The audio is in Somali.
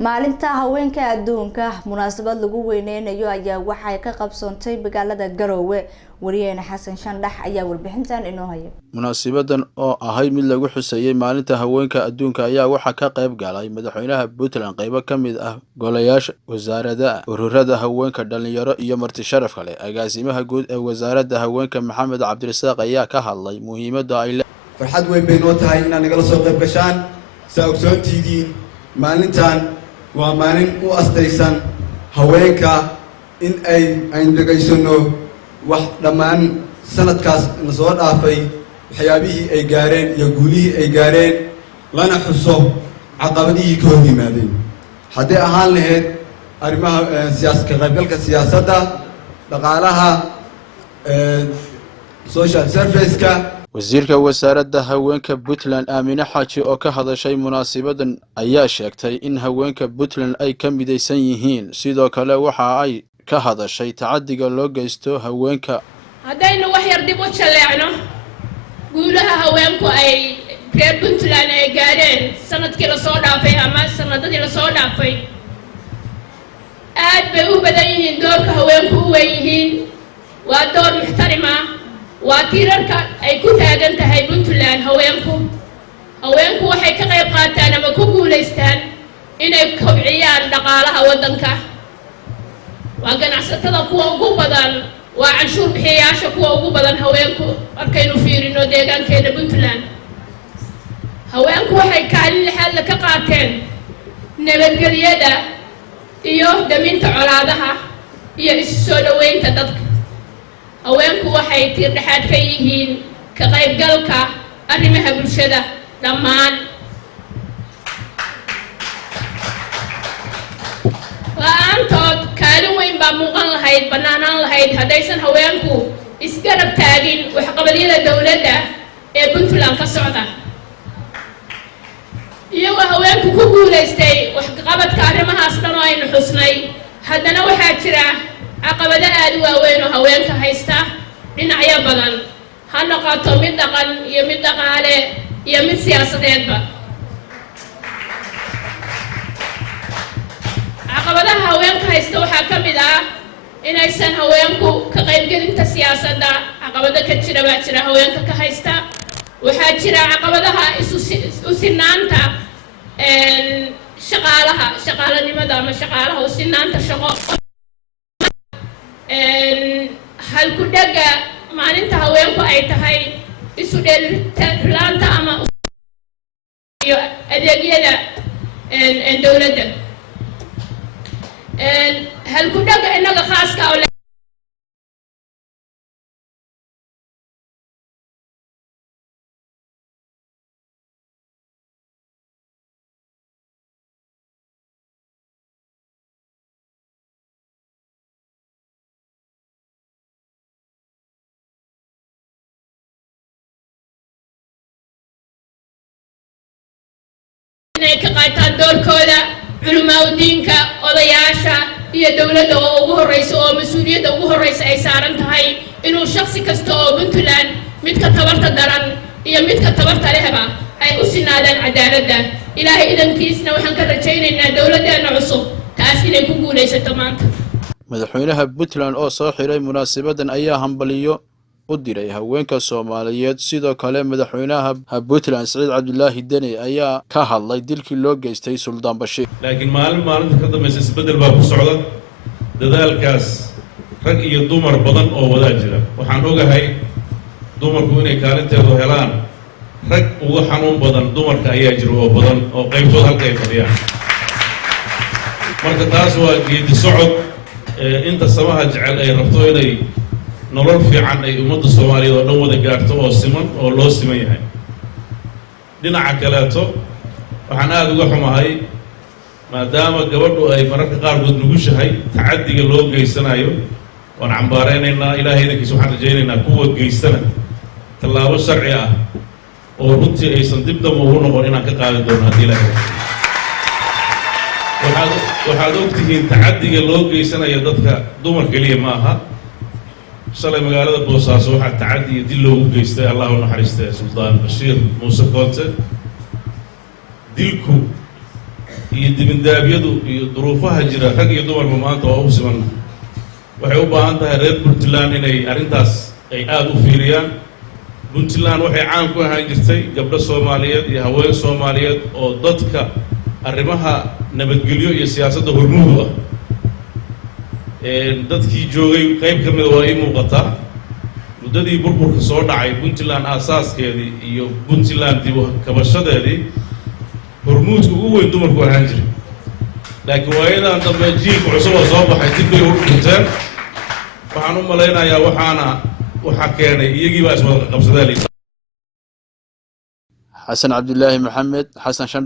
maalinta haweenka adduunka munaasabad lagu weyneynayo ayaa waxay ka qabsoontay magaalada Garowe wariyeen Xasan Shandhax ayaa warbixintan inoo haya munaasabadan oo ahay mid lagu xuseeyay maalinta haweenka adduunka ayaa waxa ka qayb galay madaxweynaha Puntland qaybo kamid ah golayaasha wasaaradda ururada haweenka dhalinyaro iyo marti sharaf kale agaasimaha guud ee wasaaradda haweenka Maxamed Cabdirasaaq ayaa ka hadlay muhiimadda ay farxad weyn bay noo tahay inaan nagala soo qayb gashaan saogsoontiidii maalintan waa maalin u astaysan haweenka in aynu dhegaysano wax dhammaan sanadkaas na soo dhaafay waxyaabihii ay gaareen iyo guulihii ay gaareen lana xuso caqabadihii ka hor yimaadeen haddii ahaan lahayd arrimaha ka qaybgalka siyaasadda dhaqaalaha social service-ka wasiirka wasaaradda haweenka Puntland Aamina Xaaji oo ka hadashay munaasabadan ayaa sheegtay in haweenka Puntland ay ka midaysan yihiin sidoo kale waxa ay ka hadashay tacadiga loo geysto haweenka haddaynu wax yar dib u jaleecno guulaha haweenku ay reer Puntland ay gaareen sanadkii la soo dhaafay ama sanadadii la soo dhaafay aad bay u badan yihiin doorka haweenku u weyn waa door muxtarima waa tiirarka ay ku taagan tahay Puntland haweenku waxay ka qayb qaataan ama ku guuleystaan inay kobciyaan dhaqaalaha waddanka waa ganacsatada kuwa ugu badan waa canshuur bixiyayaasha kuwa ugu badan haweenku markaynu fiirino deegaankeena Puntland haweenku waxay kaalin lixaad ka qaateen nabadgelyada iyo daminta colaadaha iyo isu soo dhaweynta dadka haweenku waxay tiir dhexaad ka yihiin ka qaybgalka arrimaha bulshada dhammaan la'aantood kaalin weyn baa muuqan lahayd bannaanaan lahayd haddaysan haweenku isgarab taagin waxqabadyada dowladda ee Puntland ka socda iyagoo haweenku ku guuleystay waxqabadka arrimahaas dhan oo aynu xusnay haddana waxaa jira caqabado aad u waaweyn oo haweenka haysta dhinacyo badan ha noqoto mid dhaqan iyo mid dhaqaale iyo mid siyaasadeedba caqabadaha haweenka haysta waxaa ka mid ah inaysan haweenku ka qaybgelinta siyaasadda caqabado ka jira baa jira haweenka ka haysta waxaa jira caqabadaha isu sinaanta shaqaalanimada ama shaqaalaha u sinaanta shaqo halku dhaga maalinta haweenku ay tahay isu dheelitiraanta ama iyo adeegyada dowladda halku dhaga inaga khaaska oo inay ka qaataan doorkooda culumaawidiinka odayaasha iyo dowladda oo ugu horeysa oo mas'uuliyadda ugu horeysa ay saaran tahay inuu shakhsi kasta oo Puntland midka tabarta daran iyo midka tabarta lehba ay u sinaadaan cadaaladda ilaahay idankiisna waxaan ka rajaynaynaa dowladdeena cusub taas inay ku guuleysato maanta madaxweynaha Puntland oo soo xiray munaasabadan ayaa hambaliyo u diray haweenka Soomaaliyeed sidoo kale madaxweynaha Puntland Saciid Cabdullaahi Deni ayaa ka hadlay dilkii loo geystay Suldaan Bashiir laakiin maalinta ka dambaysa isbedel baa ku socda dadaalkaas rag iyo dumar badan oo wada jira waxaan ogahay dumarku inay kaalinteedu helaan rag uga xanuun badan dumarka ayaa jira oo badan oo qaybtood halka ay fadhiyaan marka taas waa geedi socod inta samaha jecel ay rabto inay nolol fiican ay ummadda Soomaaliyeed oo dhan wada gaarto oo siman oo loo siman yahay dhinaca kaleeto waxaan aad uga xumahay maadaama gabadhu ay mararka qaarkood nugushahay tacadiga loo geysanayo waan cambaaraynaynaa ilaahay idankiisa waxaan rajaynaynaa kuwa geystana tallaabo sharci ah oo runtii aysan dib dam ugu noqon inaan ka qaadi doono haddii ilaahay waxaad ogtihiin tacadiga loo geysanayo dadka dumar keliya ma aha shalay magaalada Boosaaso waxaa tacadi iyo dil loogu geystay Allah u naxariistay Suldaan Bashiir Muuse Koonte dilku iyo dibindaabyadu iyo duruufaha jira rag iyo dumarba maanta waa u siman waxay u baahan tahay reer Puntland inay arrintaas ay aad u fiiriyaan Puntland waxay caan ku ahaan jirtay gabdho Soomaaliyeed iyo haween Soomaaliyeed oo dadka arrimaha nabadgelyo iyo siyaasadda hormuud ah dadkii joogay qayb ka mid ah waa ay muuqataa muddadii burburka soo dhacay Puntland aasaaskeedii iyo Puntland dib u kabashadeedii hormuudka ugu weyn dumarku ahaan jiray laakiin waayadan dambe jiilka cusub oo soo baxay dib bay u dhinteen waxaan u malaynayaa waxa keenay iyagii baa iswada qabsadeen xasan cabdullaahi maxamed xasan shandha